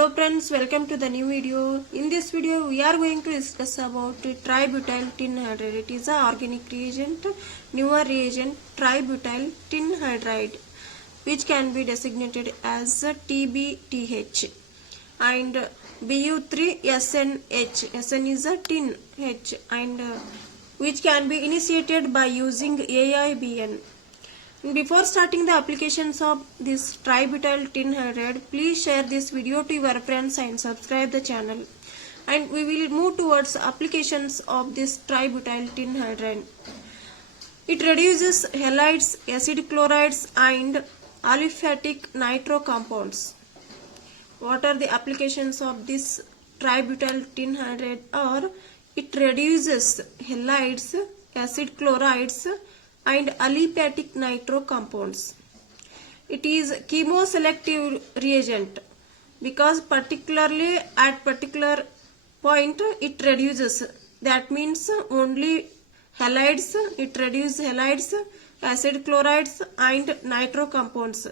Hello friends, welcome to the new video. In this video we are going to discuss about tributyl tin hydride. It is an organic reagent, newer reagent tributyl tin hydride, which can be designated as TBTH, and Bu3SNH. SN is a tin H, and which can be initiated by using AIBN. Before starting the applications of this tributyl tin hydride, please share this video to your friends and subscribe the channel. And we will move towards applications of this tributyl tin hydride. It reduces halides, acid chlorides and aliphatic nitro compounds. What are the applications of this tributyl tin hydride? Or it reduces halides, acid chlorides and aliphatic nitro compounds. It is chemoselective reagent because particularly at particular point it reduces. That means only halides, it reduces halides, acid chlorides and nitro compounds,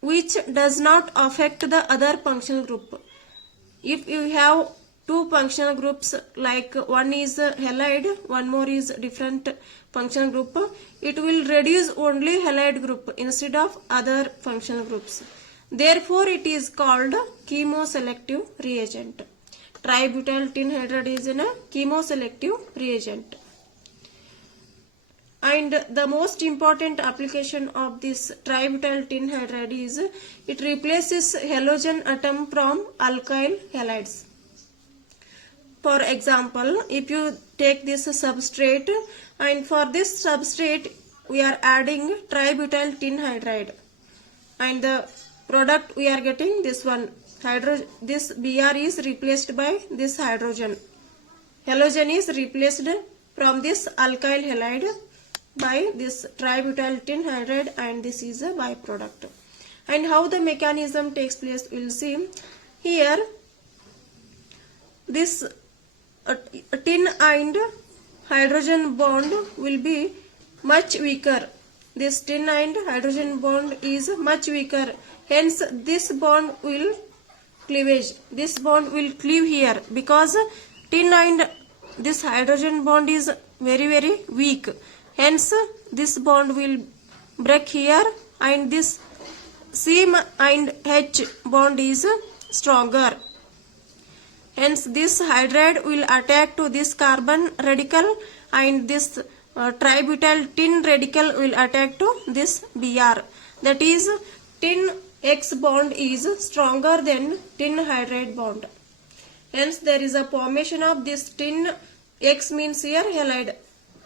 which does not affect the other functional group. If you have two functional groups, like one is halide, one more is different functional group, it will reduce only halide group instead of other functional groups. Therefore, it is called chemoselective reagent. Tributyl tin hydride is a chemoselective reagent. And the most important application of this tributyl tin hydride is it replaces halogen atom from alkyl halides. For example, if you take this substrate, and for this substrate we are adding tributyl tin hydride, and the product we are getting this one, this Br is replaced by this hydrogen. Halogen is replaced from this alkyl halide by this tributyl tin hydride, and this is a byproduct. And how the mechanism takes place, we will see here. This tin and hydrogen bond will be much weaker. This tin and hydrogen bond is much weaker. Hence, this bond will cleavage. This bond will cleave here because tin and this hydrogen bond is very weak. Hence, this bond will break here, and this C and H bond is stronger. Hence, this hydride will attack to this carbon radical, and this tributyl tin radical will attack to this Br. That is, tin X bond is stronger than tin hydride bond. Hence, there is a formation of this tin X, means here halide.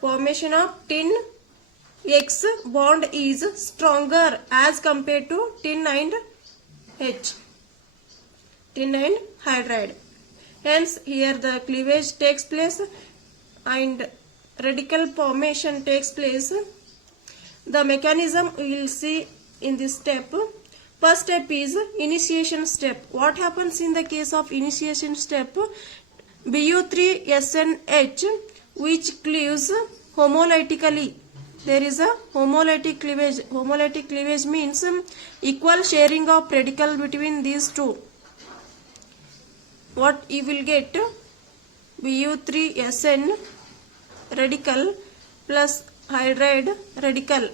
Formation of tin X bond is stronger as compared to tin and H, tin and hydride. Hence, here the cleavage takes place and radical formation takes place. The mechanism we will see in this step. First step is initiation step. What happens in the case of initiation step? Bu3SNH, which cleaves homolytically. There is a homolytic cleavage. Homolytic cleavage means equal sharing of radical between these two. What you will get? Bu3SN radical plus hydride radical.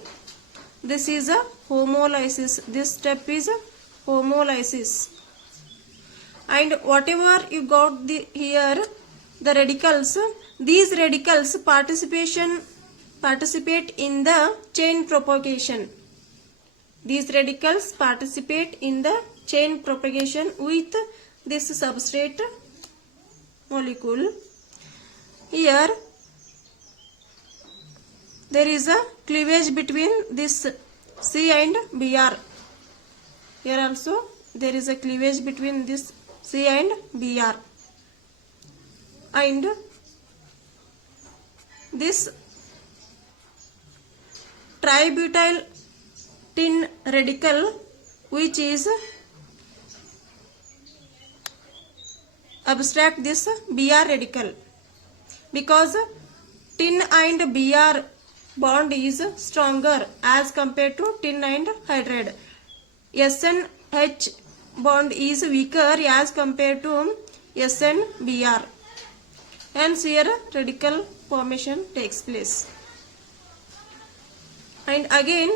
This is a homolysis. This step is homolysis. And whatever you got here, the radicals, these radicals participate in the chain propagation. These radicals participate in the chain propagation with this substrate molecule. Here there is a cleavage between this C and Br. Here also there is a cleavage between this C and Br. And this tributyl tin radical, which is abstract this Br radical, because tin and Br bond is stronger as compared to tin and hydride. SNH bond is weaker as compared to SN-Br. Hence here radical formation takes place. And again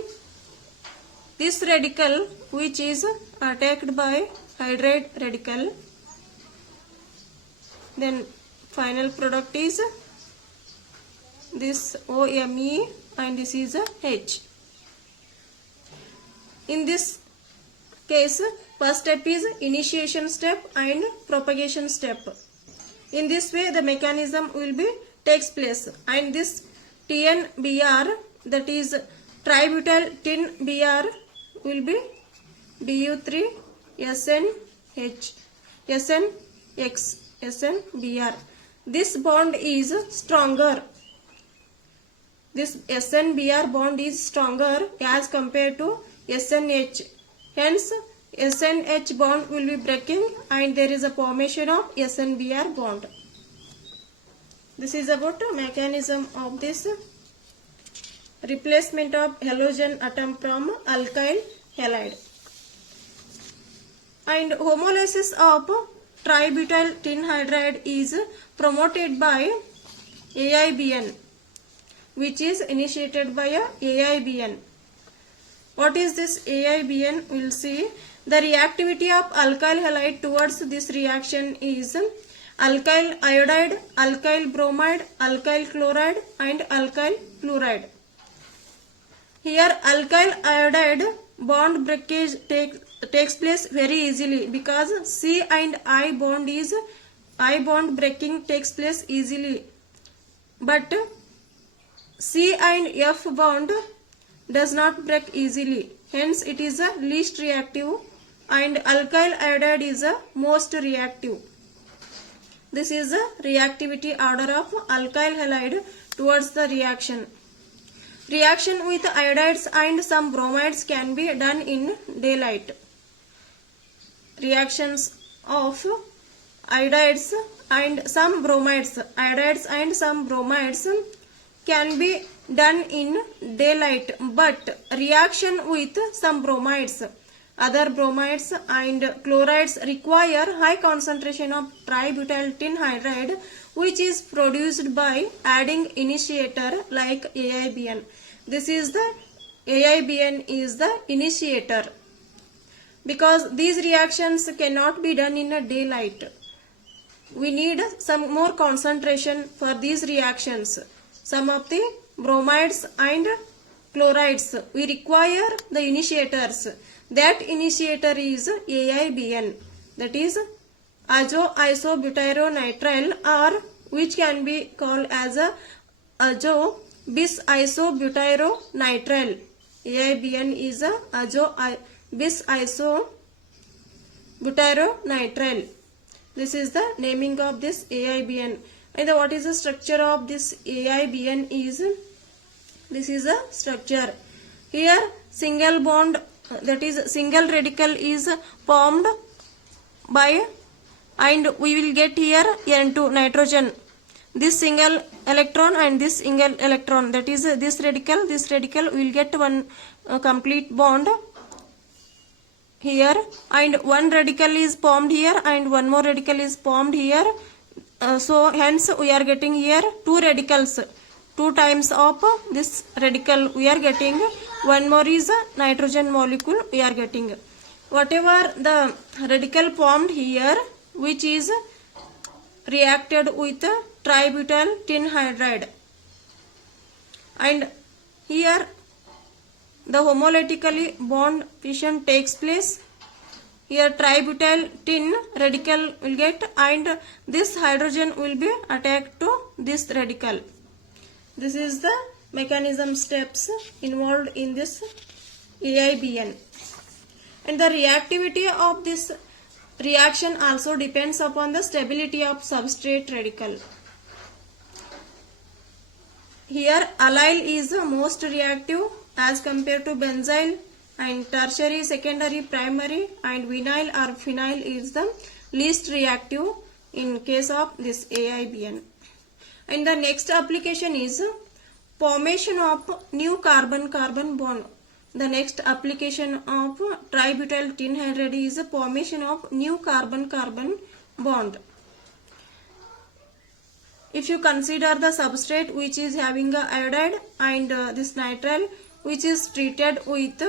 this radical which is attacked by hydride radical, then final product is this OMe and this is a H. In this case, first step is initiation step and propagation step. In this way the mechanism will be takes place, and this TNBr, that is tributyl tin Br, will be Du3 SNH SNX SNBr. This bond is stronger. This SNBr bond is stronger as compared to SNH. Hence SNH bond will be breaking and there is a formation of SNBr bond. This is about the mechanism of this replacement of halogen atom from alkyl halide. And homolysis of tributyl tin hydride is promoted by AIBN, which is initiated by a AIBN. What is this AIBN? We will see. The reactivity of alkyl halide towards this reaction is alkyl iodide, alkyl bromide, alkyl chloride and alkyl fluoride. Here alkyl iodide bond breakage takes place very easily because C and I bond breaking takes place easily, but C and F bond does not break easily. Hence it is a least reactive and alkyl iodide is a most reactive. This is the reactivity order of alkyl halide towards the reaction. Reaction with iodides and some bromides can be done in daylight. Reactions of iodides and some bromides, can be done in daylight, but reaction with some bromides, other bromides and chlorides require high concentration of tributyl tin hydride, which is produced by adding initiator like AIBN. This is the AIBN is the initiator, because these reactions cannot be done in a daylight. We need some more concentration for these reactions. Some of the bromides and chlorides, we require the initiators. That initiator is AIBN, that is azo-isobutyronitrile, or which can be called as a azo-bis-isobutyronitrile. AIBN is a azo-bis-isobutyronitrile. This is the naming of this AIBN. And what is the structure of this AIBN is, this is a structure. Here single bond, that is single radical is formed by, and we will get here N2 nitrogen, this single electron and this single electron, that is this radical we will get one complete bond here, and one radical is formed here and one more radical is formed here. So hence we are getting here two radicals, two times of this radical we are getting, one more is a nitrogen molecule we are getting. Whatever the radical formed here, which is reacted with tributyl tin hydride, and here the homolytically bond fission takes place. Here tributyl tin radical will get, and this hydrogen will be attacked to this radical. This is the mechanism steps involved in this AIBN. And the reactivity of this reaction also depends upon the stability of substrate radical. Here allyl is the most reactive as compared to benzyl, and tertiary, secondary, primary and vinyl or phenyl is the least reactive in case of this AIBN. And the next application is formation of new carbon-carbon bond. the next application of tributyl tin hydride is the formation of new carbon-carbon bond. If you consider the substrate which is having a iodide and this nitrile which is treated with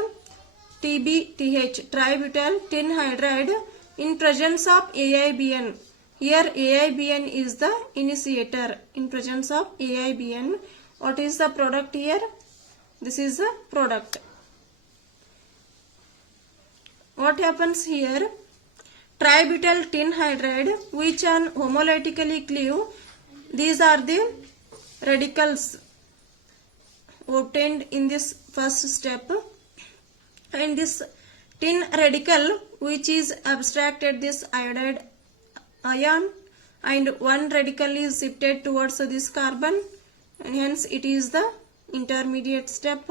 TBTH, tributyl tin hydride, in presence of AIBN. Here AIBN is the initiator. In presence of AIBN, what is the product here? This is the product. What happens here? Tributyl tin hydride which are homolytically cleave. These are the radicals obtained in this first step, and this tin radical which is abstracted this iodide ion, and one radical is shifted towards this carbon, and hence it is the intermediate step.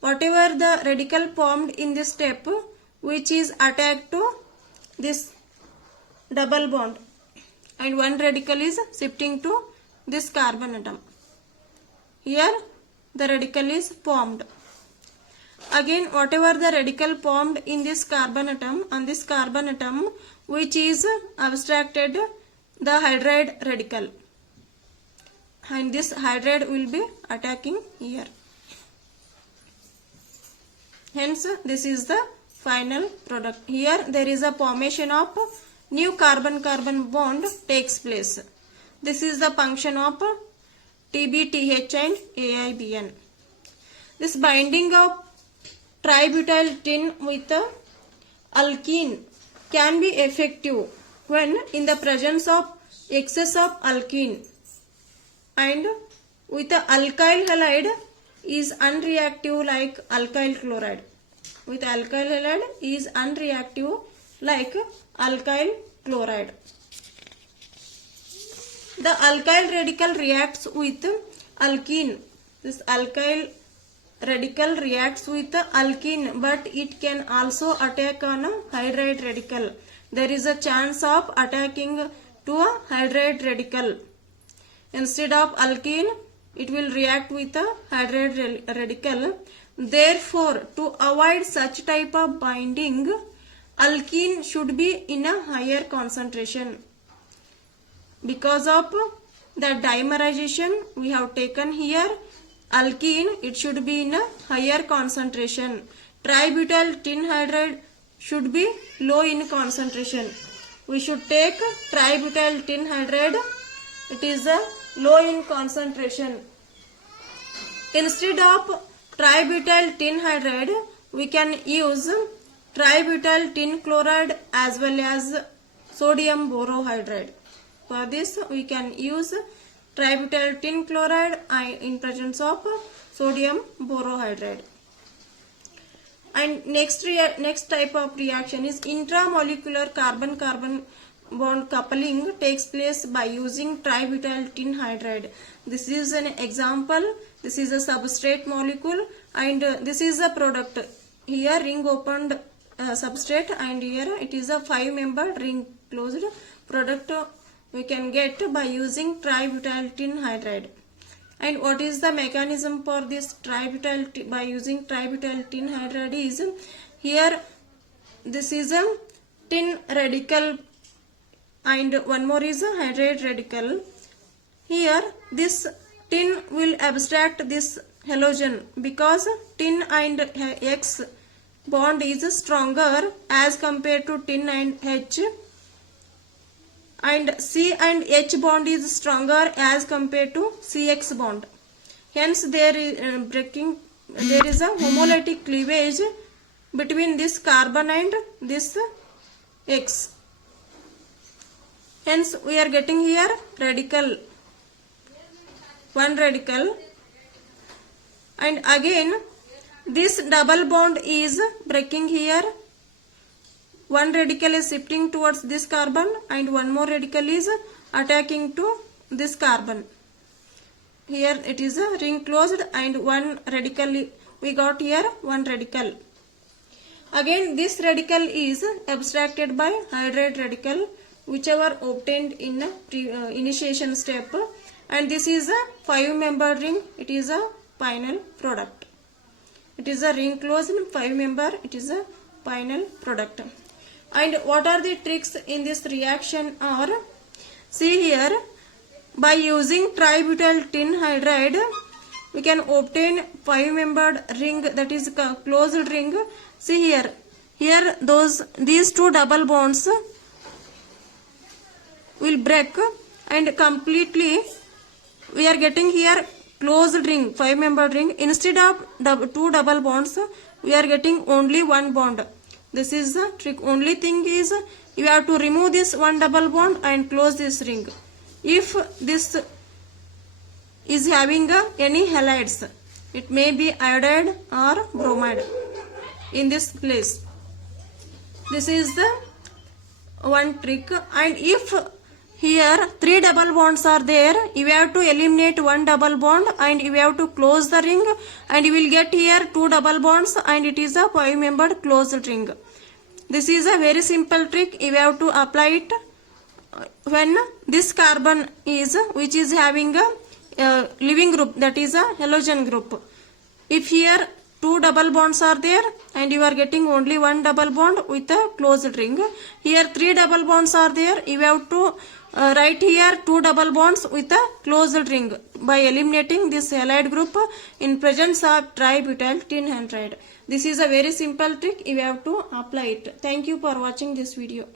Whatever the radical formed in this step which is attached to this double bond, and one radical is shifting to this carbon atom. Here the radical is formed. Again, whatever the radical formed in this carbon atom, on this carbon atom which is abstracted the hydride radical, and this hydride will be attacking here. Hence this is the final product. Here there is a formation of new carbon-carbon bond takes place. This is the function of TBTH and AIBN. This binding of tributyl tin with alkene can be effective when in the presence of excess of alkene, and with the alkyl halide is unreactive like alkyl chloride. With alkyl halide is unreactive like alkyl chloride. The alkyl radical reacts with alkene. This alkyl radical reacts with alkene, but it can also attack on a hydride radical. There is a chance of attacking to a hydride radical. Instead of alkene, it will react with a hydride radical. Therefore, to avoid such type of binding, alkene should be in a higher concentration. Because of the dimerization we have taken here, alkene, it should be in a higher concentration. Tributyl tin hydride should be low in concentration. We should take tributyl tin hydride, it is a low in concentration. Instead of tributyl tin hydride, we can use tributyl tin chloride as well as sodium borohydride. For this we can use tributyl tin chloride in presence of sodium borohydride. And next type of reaction is intramolecular carbon-carbon bond coupling takes place by using tributyl tin hydride. This is an example. This is a substrate molecule, and this is a product. Here ring opened substrate, and here it is a 5-membered ring closed product we can get by using tributyl tin hydride. And what is the mechanism for this tributyl by using tributyl tin hydride is, here this is a tin radical and one more is a hydride radical. Here this tin will abstract this halogen because tin and X bond is stronger as compared to tin and H, and C and H bond is stronger as compared to CX bond. Hence there is a homolytic cleavage between this carbon and this X. Hence we are getting here radical, one radical, and again this double bond is breaking here. One radical is shifting towards this carbon and one more radical is attacking to this carbon. Here it is a ring closed and one radical we got here, one radical. Again this radical is abstracted by hydride radical whichever obtained in initiation step, and this is a 5-membered ring. It is a final product. It is a ring closed 5 member. It is a final product. And what are the tricks in this reaction are, see here, by using tributyl tin hydride we can obtain 5 membered ring, that is closed ring. See here these two double bonds will break and completely we are getting here closed ring, 5 membered ring. Instead of two double bonds we are getting only one bond. This is the trick. Only thing is you have to remove this one double bond and close this ring. If this is having any halides, it may be iodide or bromide in this place. This is the one trick. And if here 3 double bonds are there, you have to eliminate one double bond and you have to close the ring, and you will get here 2 double bonds and it is a 5 membered closed ring. This is a very simple trick. You have to apply it when this carbon is, which is having a leaving group, that is a halogen group. If here 2 double bonds are there and you are getting only one double bond with a closed ring, here 3 double bonds are there, you have to write here 2 double bonds with a closed ring by eliminating this halide group in presence of tributyl tin hydride. This is a very simple trick. You have to apply it. Thank you for watching this video.